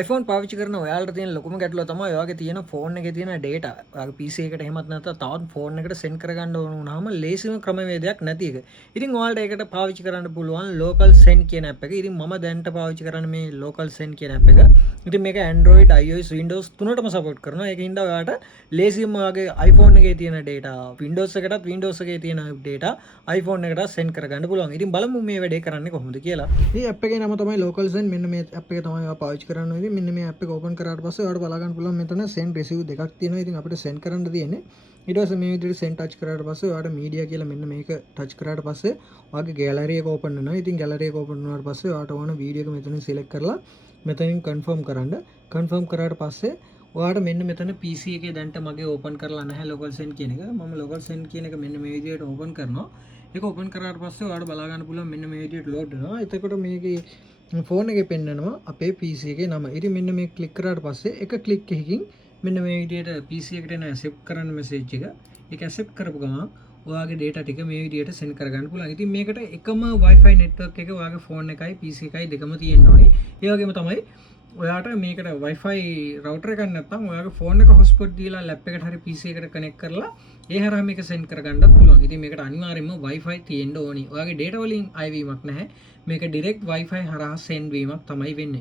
iPhone පාවිච්චි කරන ඔයාලට තියෙන ලොකුම ගැටලුව තමයි ඔයාගේ තියෙන ෆෝන් එකේ තියෙන data. ඔයාගේ PC එකට එහෙමත් නැත්නම් තවත් ෆෝන් එකට send කරගන්න ඕන වුණාම ලේසිම ක්‍රමවේදයක් නැති එක. ඉතින් ඔයාලට ඒකට පාවිච්චි කරන්න පුළුවන් local send කියන app එක. ඉතින් මම දැනට පාවිච්චි කරන්නේ මේ local send කියන app එක. ඉතින් මේක Android, iOS, Windows තුනටම support කරනවා. ඒකින්ද ඔයාලට ලේසියෙන්ම ඔයාගේ iPhone එකේ තියෙන data, Windows එකටත් Windows එකේ තියෙන data iPhone එකට send කරගන්න පුළුවන්. ඉතින් බලමු මේ වැඩේ කරන්නේ කොහොමද කියලා. මේ app එකේ නම තමයි local send. මෙන්න මේ app එක තමයි ඔයා පාවිච්චි කරන්න මෙන්න මේ app එක open කරාට පස්සේ ඔයාලට බලා ගන්න පුළුවන් මෙතන send receive දෙකක් තියෙනවා. ඉතින් අපිට send කරන්න තියෙන්නේ ඊට පස්සේ මේ විදිහට send touch කරාට පස්සේ ඔයාලට media කියලා මෙන්න මේක touch කරාට පස්සේ ඔයාගේ gallery එක open වෙනවා. ඉතින් gallery එක open වුණාට පස්සේ ඔයාලට ඕන video එක මෙතනින් select කරලා මෙතනින් confirm කරන්න. confirm කරාට පස්සේ ඔයාලට මෙන්න මෙතන PC එකේ දැන්ට මගේ open කරලා නැහැ local send කියන එක. මම local send කියන එක මෙන්න මේ විදිහට open කරනවා. ඒක open කරාට පස්සේ ඔයාලට බලා ගන්න පුළුවන් මෙන්න මේ විදිහට load වෙනවා. එතකොට මේකේ ෆෝන් එකේ පෙන්නනවා අපේ PC එකේ නම. ඉතින් මෙන්න මේ ක්ලික් කරාට පස්සේ එක ක්ලික් එකකින් මෙන්න මේ විදිහට PC එකට එන accept කරන්න message එක. ඒක accept කරපු ගමන් ඔයාගේ data ටික මේ විදිහට send කරගන්න පුළුවන්. ඉතින් මේකට එකම Wi-Fi network එක ඔයාගේ ෆෝන් එකයි PC එකයි දෙකම තියෙන්න ඕනේ. ඒ වගේම තමයි ඔයාට මේකට Wi-Fi router එකක් නැත්නම් ඔයාගේ ෆෝන් එක hotspot දීලා lap එකට හරි PC එකට connect කරලා ඒ හරහා මේක send කරගන්නත් පුළුවන්. ඉතින් මේකට අනිවාර්යයෙන්ම Wi-Fi තියෙන්න ඕනි. ඔයාගේ data වලින් අයවීමක් නැහැ. මේක direct Wi-Fi හරහා send වීමක් තමයි වෙන්නේ.